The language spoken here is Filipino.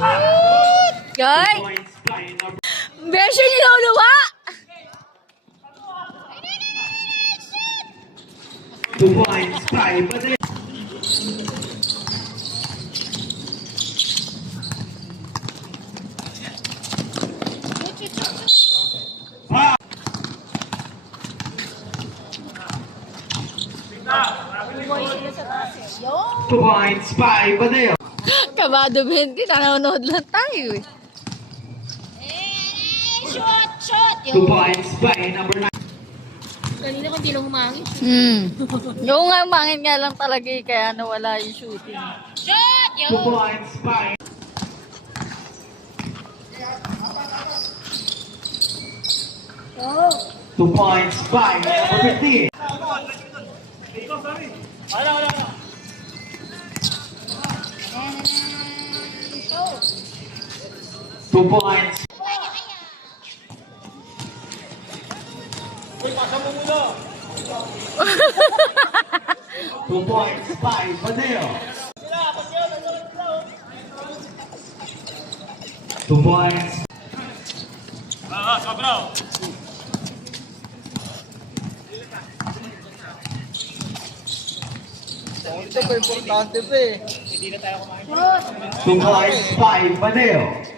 Guy! Beshi niluluwa! 2 points, 5 Badeo. Yo! 2 points, 5 Badeo. Kabado 20, nanonood lang tayo eh. Shot! Shot! 2 points by number 9. Kanina ko hindi lang humangin. Yung nga, mangin nga lang talaga eh, kaya nawala yung shooting. Shot! 2 points by 2 points by number 15. Two points. Two points by Badeo. 2 points. Ito pa importante pa eh. 2 points by Badeo.